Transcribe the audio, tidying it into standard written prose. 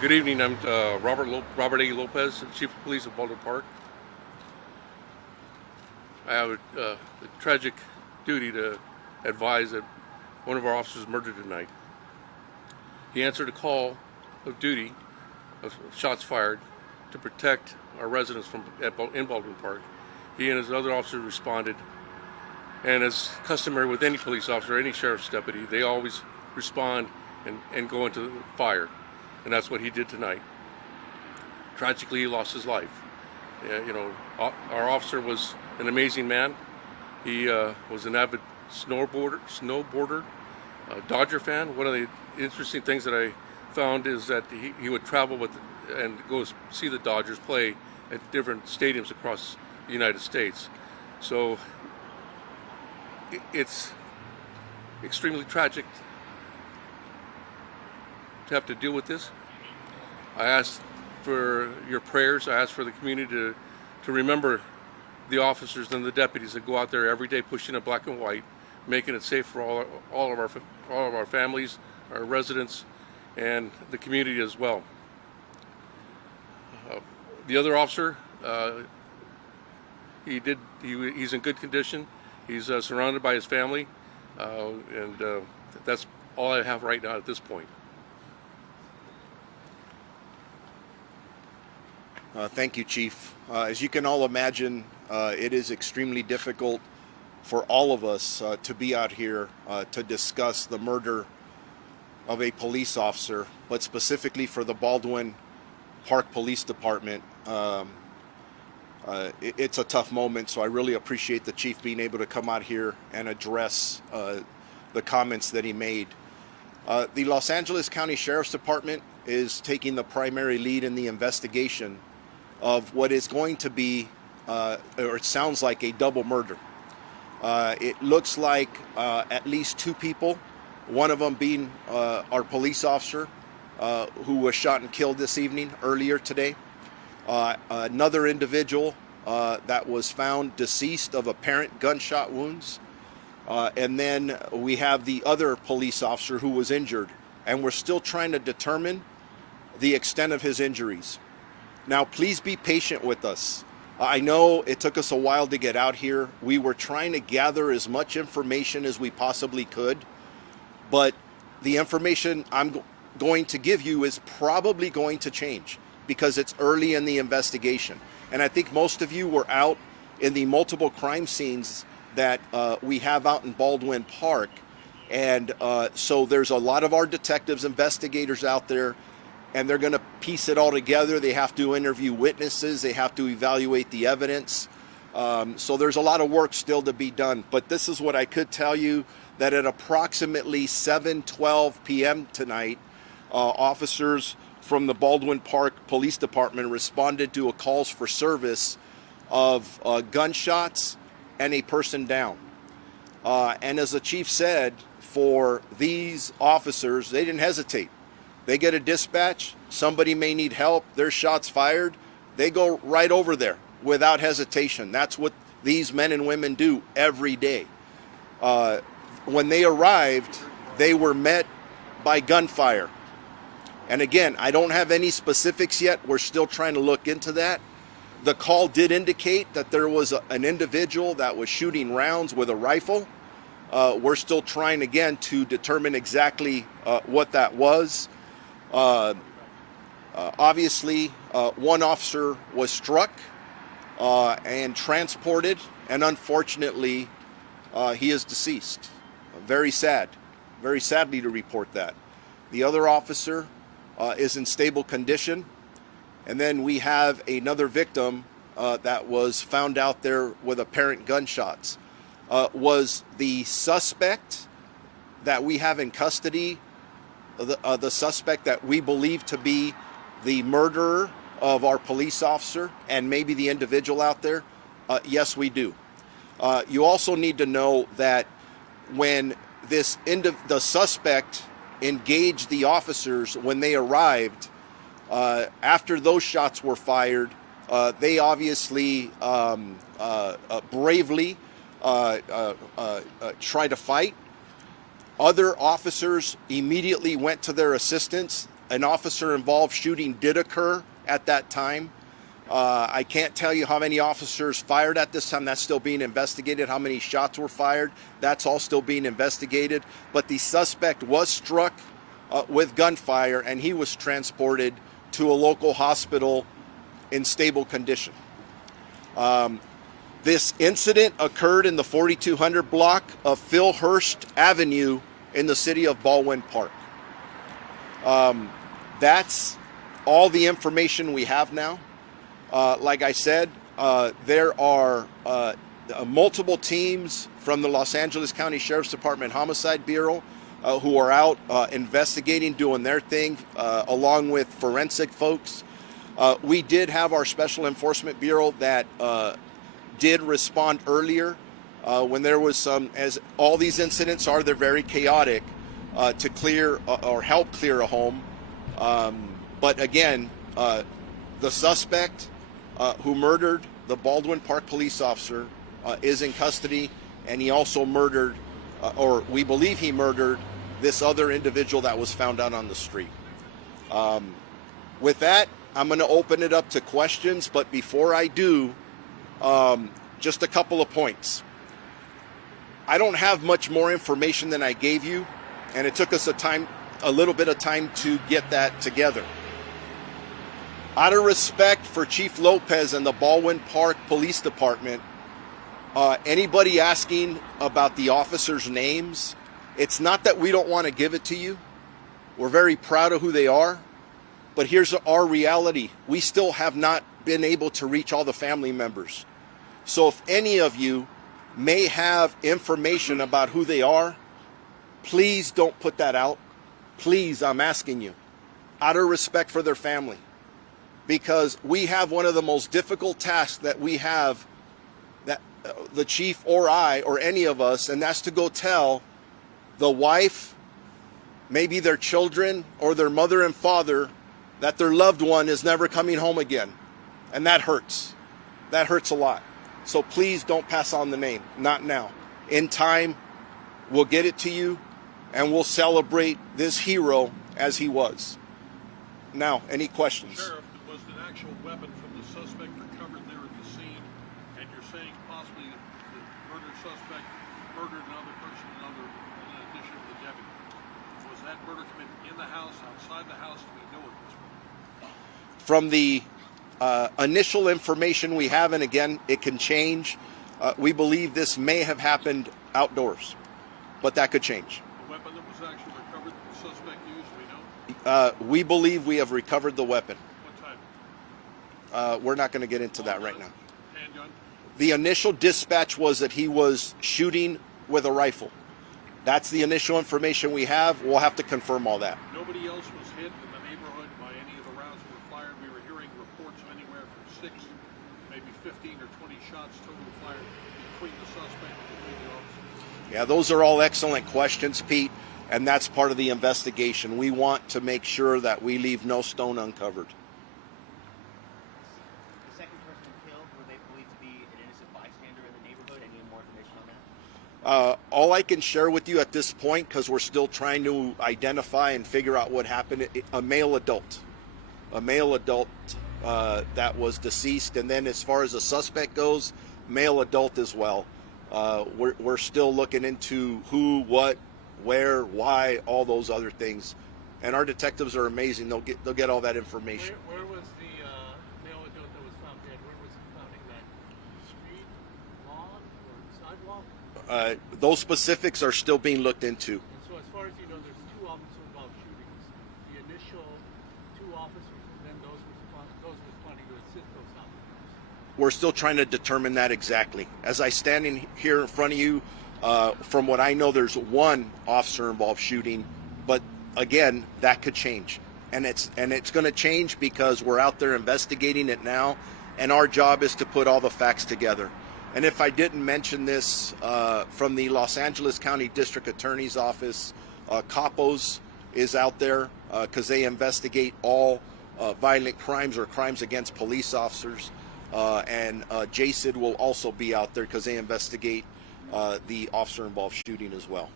Good evening. I'm Robert A. Lopez, Chief of Police of Baldwin Park. I have the tragic duty to advise that one of our officers was murdered tonight. He answered a call of duty of shots fired to protect our residents in Baldwin Park. He and his other officers responded, and as customary with any police officer, any sheriff's deputy, they always respond and go into the fire. And that's what he did tonight. Tragically, he lost his life. Our officer was an amazing man. He was an avid snowboarder, Dodger fan. One of the interesting things that I found is that he would travel and go see the Dodgers play at different stadiums across the United States. So it's extremely tragic to have to deal with this. I ask for your prayers. I ask for the community to remember the officers and the deputies that go out there every day pushing it black and white, making it safe for all of our families, our residents, and the community as well. The other officer, he's in good condition. He's surrounded by his family, and that's all I have right now at this point. Thank you, Chief. As you can all imagine, it is extremely difficult for all of us to be out here to discuss the murder of a police officer, but specifically for the Baldwin Park Police Department. It's a tough moment, so I really appreciate the Chief being able to come out here and address the comments that he made. The Los Angeles County Sheriff's Department is taking the primary lead in the investigation of what is going to be, or it sounds like, a double murder. It looks like at least two people, one of them being our police officer who was shot and killed this evening, earlier today. Another individual that was found deceased of apparent gunshot wounds. And then we have the other police officer who was injured, and we're still trying to determine the extent of his injuries. Now, please be patient with us. I know it took us a while to get out here. We were trying to gather as much information as we possibly could, but the information I'm going to give you is probably going to change because it's early in the investigation. And I think most of you were out in the multiple crime scenes that we have out in Baldwin Park. And so there's a lot of our detectives, investigators out there, and they're going to piece it all together. They have to interview witnesses. They have to evaluate the evidence. So there's a lot of work still to be done. But this is what I could tell you, that at approximately 7:12 p.m. tonight, officers from the Baldwin Park Police Department responded to a calls for service of gunshots and a person down. And as the chief said, for these officers, they didn't hesitate. They get a dispatch, somebody may need help, there's shots fired, they go right over there without hesitation. That's what these men and women do every day. When they arrived, they were met by gunfire. And again, I don't have any specifics yet. We're still trying to look into that. The call did indicate that there was an individual that was shooting rounds with a rifle. We're still trying, again, to determine exactly what that was. Obviously, one officer was struck and transported, and unfortunately, he is deceased. Very sad, very sadly to report that. The other officer is in stable condition. And then we have another victim that was found out there with apparent gunshots. Was the suspect that we have in custody the suspect that we believe to be the murderer of our police officer and maybe the individual out there? Yes, we do. You also need to know that when the suspect engaged the officers when they arrived, after those shots were fired, they obviously bravely tried to fight. Other officers immediately went to their assistance. an officer-involved shooting did occur at that time. I can't tell you how many officers fired at this time. That's still being investigated. How many shots were fired? That's all still being investigated. But the suspect was struck with gunfire, and he was transported to a local hospital in stable condition. This incident occurred in the 4200 block of Philhurst Avenue in the city of Baldwin Park. That's all the information we have now. Like I said, there are multiple teams from the Los Angeles County Sheriff's Department Homicide Bureau who are out investigating, doing their thing, along with forensic folks. We did have our Special Enforcement Bureau that did respond earlier when there was some, as all these incidents are, they're very chaotic, to clear or help clear a home. But again, the suspect who murdered the Baldwin Park police officer is in custody, and he also murdered, or we believe he murdered, this other individual that was found out on the street. With that, I'm going to open it up to questions, but before I do, just a couple of points. I don't have much more information than I gave you, and it took us a little bit of time to get that together. Out of respect for Chief Lopez and the Baldwin Park Police Department, anybody asking about the officers' names, it's not that we don't want to give it to you. We're very proud of who they are, but here's our reality. We still have not been able to reach all the family members. So if any of you may have information about who they are, please don't put that out. Please, I'm asking you, out of respect for their family. Because we have one of the most difficult tasks that we have, that the chief or I or any of us, and that's to go tell the wife, maybe their children or their mother and father, that their loved one is never coming home again. And that hurts. That hurts a lot. So please don't pass on the name. Not now. In time, we'll get it to you, and we'll celebrate this hero as he was. Now, any questions? Sheriff, was an actual weapon from the suspect recovered there at the scene, and you're saying possibly the murder suspect murdered another person, in addition to the deputy. Was that murder committed in the house, outside the house? Do we know at this point? From the initial information we have, and again, it can change, we believe this may have happened outdoors, but that could change. The weapon that was actually recovered that the suspect used, we know? We believe we have recovered the weapon. What type? We're not going to get into that right now. Handgun? The initial dispatch was that he was shooting with a rifle. That's the initial information we have. We'll have to confirm all that. Nobody else was hit in the neighborhood by any of the rounds that were fired. We were hearing reports of anywhere from 6, maybe 15 or 20 shots total fired between the suspect and between the officers. Yeah, those are all excellent questions, Pete, and that's part of the investigation. We want to make sure that we leave no stone uncovered. The second person killed, were they believed to be an innocent bystander in the neighborhood? Any more information on that? All I can share with you at this point, because we're still trying to identify and figure out what happened, a male adult that was deceased, and then as far as the suspect goes, male adult as well. We're still looking into who, what, where, why, all those other things, and our detectives are amazing. They'll get all that information. Where was the male adult that was found dead? Where was he found? In that street, lawn, or sidewalk? Those specifics are still being looked into. And so as far as you know, there's 2 officer-involved shootings. The initial 2 officers, and then those responding to assist those officers. We're still trying to determine that exactly. As I stand in here in front of you, from what I know, there's 1 officer-involved shooting, but again, that could change, and it's going to change because we're out there investigating it now, and our job is to put all the facts together. And if I didn't mention this, from the Los Angeles County District Attorney's Office, CAPOS is out there because they investigate all violent crimes or crimes against police officers. And JCID will also be out there because they investigate the officer-involved shooting as well.